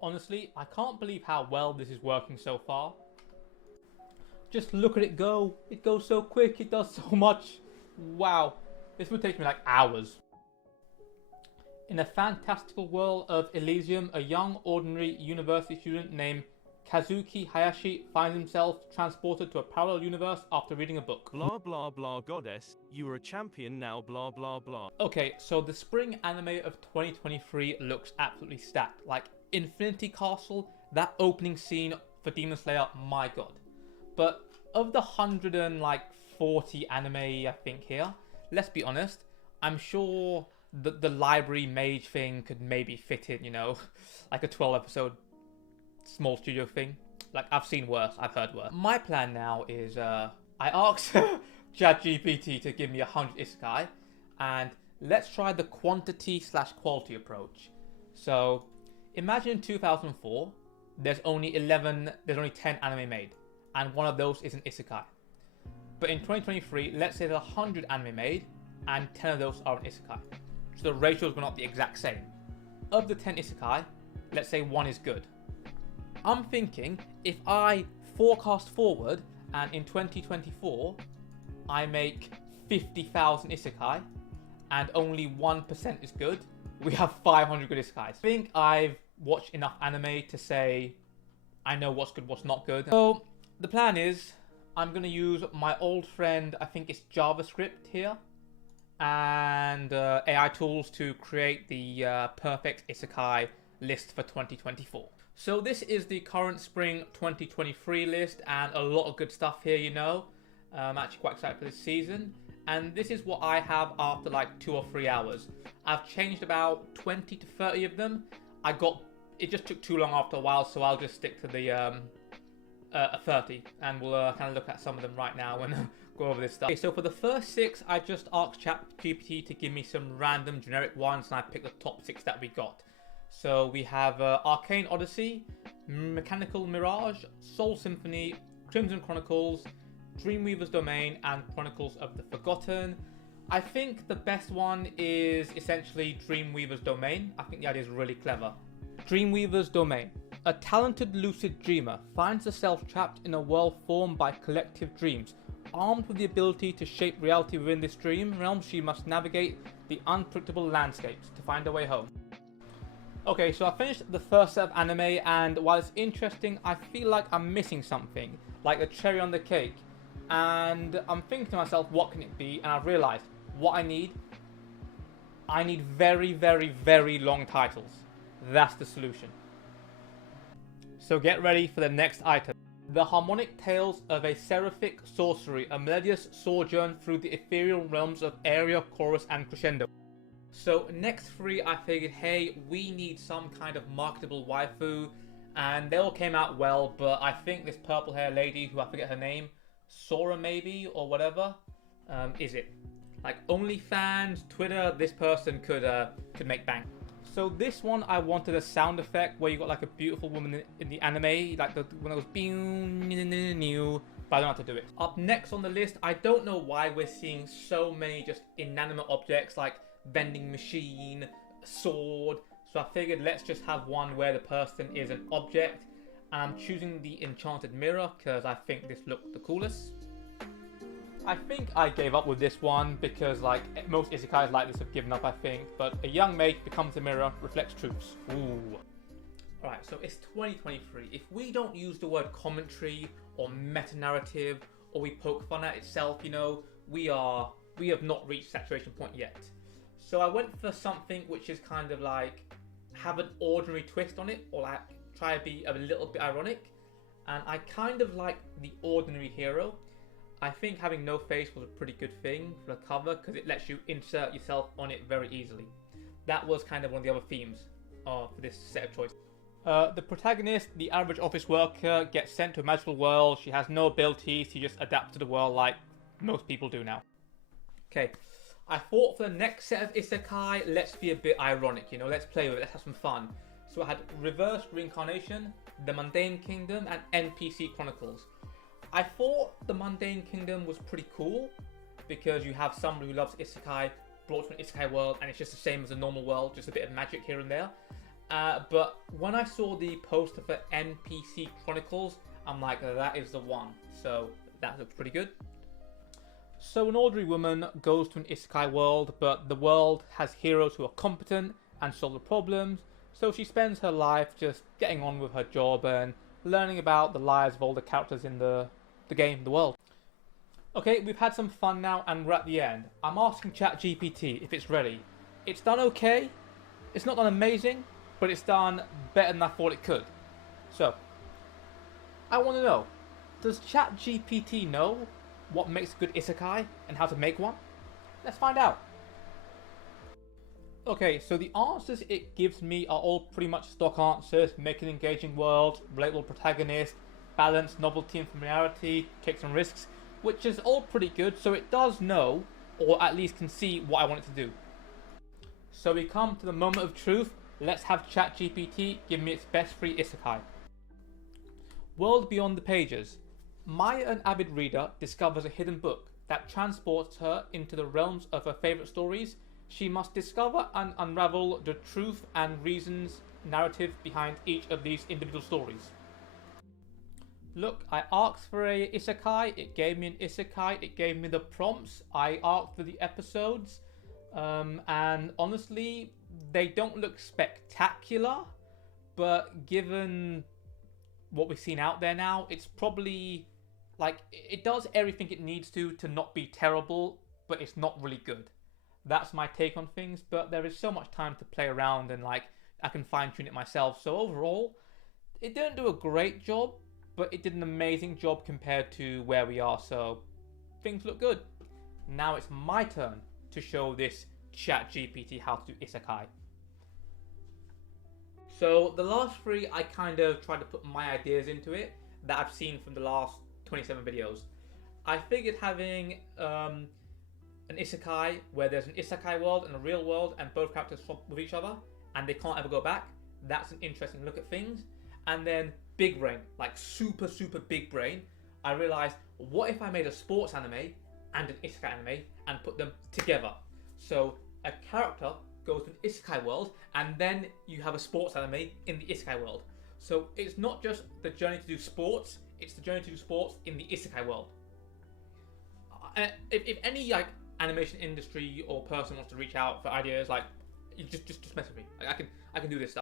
Honestly, I can't believe how well this is working so far. Just look at it go. It goes so quick, it does so much. Wow, this would take me like hours. In a fantastical world of Elysium, a young, ordinary university student named Kazuki Hayashi finds himself transported to a parallel universe after reading a book. Blah blah blah goddess, you are a champion now blah blah blah. Okay, so the spring anime of 2023 looks absolutely stacked. Like Infinity Castle, that opening scene for Demon Slayer, my god. But of the 140 anime I think here, let's be honest, I'm sure the library mage thing could maybe fit in, you know, like a 12 episode small studio thing. Like, I've seen worse, I've heard worse. My plan now is, I asked ChatGPT to give me 100 isekai, and let's try the quantity/quality approach. So, imagine in 2004, there's only 10 anime made, and one of those is an isekai. But in 2023, let's say there's 100 anime made, and 10 of those are an isekai. So the ratios will not be exact same. Of the 10 isekai, let's say one is good. I'm thinking if I forecast forward and in 2024 I make 50,000 isekai and only 1% is good, we have 500 good isekais. I think I've watched enough anime to say I know what's good, what's not good. So the plan is I'm going to use my old friend, I think it's JavaScript here, and AI tools to create the perfect isekai list for 2024. So this is the current spring 2023 list, and a lot of good stuff here, you know. I'm actually quite excited for this season. And this is what I have after like 2 or 3 hours. I've changed about 20 to 30 of them. It just took too long after a while, so I'll just stick to the 30. And we'll kind of look at some of them right now and go over this stuff. Okay, so for the first 6, I just asked ChatGPT to give me some random generic ones, and I picked the top 6 that we got. So we have Arcane Odyssey, Mechanical Mirage, Soul Symphony, Crimson Chronicles, Dreamweaver's Domain, and Chronicles of the Forgotten. I think the best one is essentially Dreamweaver's Domain. I think the idea is really clever. Dreamweaver's Domain. A talented lucid dreamer finds herself trapped in a world formed by collective dreams. Armed with the ability to shape reality within this dream realm, she must navigate the unpredictable landscapes to find her way home. Okay, so I finished the first set of anime, and while it's interesting, I feel like I'm missing something, like the cherry on the cake. And I'm thinking to myself, what can it be? And I've realized what I need very, very, very long titles. That's the solution. So get ready for the next item. The Harmonic Tales of a Seraphic Sorcery, a melodious sojourn through the ethereal realms of aria, chorus, and crescendo. So next 3, I figured, hey, we need some kind of marketable waifu, and they all came out well, but I think this purple hair lady, who I forget her name, Sora maybe, or whatever, is it. Like OnlyFans, Twitter, this person could make bank. So this one, I wanted a sound effect where you got like a beautiful woman in the anime, like the one that goes new, but I don't know how to do it. Up next on the list, I don't know why we're seeing so many just inanimate objects like vending machine, sword. So I figured let's just have one where the person is an object, and I'm choosing the Enchanted Mirror because I think this looked the coolest. I think I gave up with this one because like most isekais like this have given up, I think. But a young maid becomes a mirror, reflects truths. Ooh. Alright, so it's 2023. If we don't use the word commentary or meta-narrative, or we poke fun at itself, you know, we have not reached saturation point yet. So I went for something which is kind of like have an ordinary twist on it, or like try to be a little bit ironic. And I kind of like the ordinary hero. I think having no face was a pretty good thing for the cover because it lets you insert yourself on it very easily. That was kind of one of the other themes for this set of choices. The protagonist, the average office worker, gets sent to a magical world. She has no abilities. She just adapts to the world like most people do now. Okay, I thought for the next set of isekai, let's be a bit ironic, you know, let's play with it, let's have some fun. So I had Reversed Reincarnation, The Mundane Kingdom, and NPC Chronicles. I thought The Mundane Kingdom was pretty cool because you have somebody who loves isekai brought to an isekai world, and it's just the same as a normal world, just a bit of magic here and there. But when I saw the poster for NPC Chronicles, I'm like, that is the one. So that looks pretty good. So an ordinary woman goes to an isekai world, but the world has heroes who are competent and solve the problems. So she spends her life just getting on with her job and learning about the lives of all the characters in the game, the world. Okay, we've had some fun now and we're at the end. I'm asking ChatGPT if it's ready. It's done okay. It's not done amazing, but it's done better than I thought it could. So, I want to know, does ChatGPT know what makes a good isekai and how to make one? Let's find out. Okay, so the answers it gives me are all pretty much stock answers: make an engaging world, relatable protagonist, balance, novelty and familiarity, take some risks, which is all pretty good, so it does know, or at least can see what I want it to do. So we come to the moment of truth. Let's have ChatGPT give me its best free isekai. World beyond the pages. Maya, an avid reader, discovers a hidden book that transports her into the realms of her favourite stories. She must discover and unravel the truth and reasons narrative behind each of these individual stories. Look, I asked for a isekai, it gave me an isekai, it gave me the prompts, I asked for the episodes, and honestly, they don't look spectacular, but given what we've seen out there now, it's probably, like, it does everything it needs to not be terrible, but it's not really good. That's my take on things, but there is so much time to play around and, like, I can fine-tune it myself. So overall, it didn't do a great job, but it did an amazing job compared to where we are, so things look good. Now it's my turn to show this ChatGPT how to do isekai. So the last three, I kind of tried to put my ideas into it that I've seen from the last 27 videos. I figured having an isekai where there's an isekai world and a real world and both characters swap with each other and they can't ever go back, that's an interesting look at things. And then big brain, like super big brain, I realized, what if I made a sports anime and an isekai anime and put them together? So a character goes to an isekai world and then you have a sports anime in the isekai world. So it's not just the journey to do sports, it's the journey to do sports in the isekai world. If any like animation industry or person wants to reach out for ideas, like, just mess with me. Like, I can do this stuff.